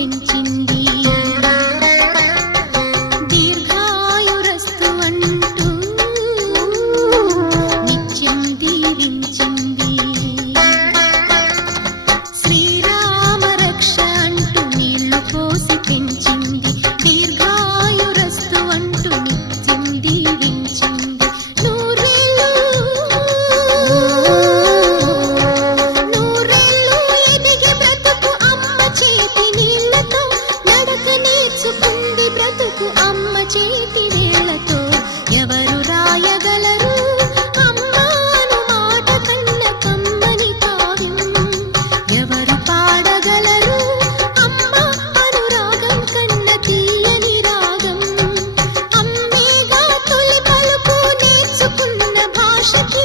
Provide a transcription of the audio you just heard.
పెంచింది. దీర్ఘాయురస్తు అంటూ నిత్యం దీవించింది. శ్రీరామ రక్ష అంటూ నీళ్లు పోసి పెంచింది. దీర్ఘాయురస్తు అంటూ నిత్యం దీవించింది. నూరేళ్ళు ఎదిగి బ్రతుకు అమ్మ చేతి నీళ్లతో, నడక నేర్చుకుంది బ్రతుకు అమ్మ చేతి వేళ్లతో. ఎవరు రాయగలరు అమ్మాను మాట కన్న కమ్మని కావ్యం? ఎవరు పాడగలరు అమ్మ అనురాగం కన్న తీయని రాగం? అమ్మేగా తొలి పలుకు నేర్చుకున్న భాషకి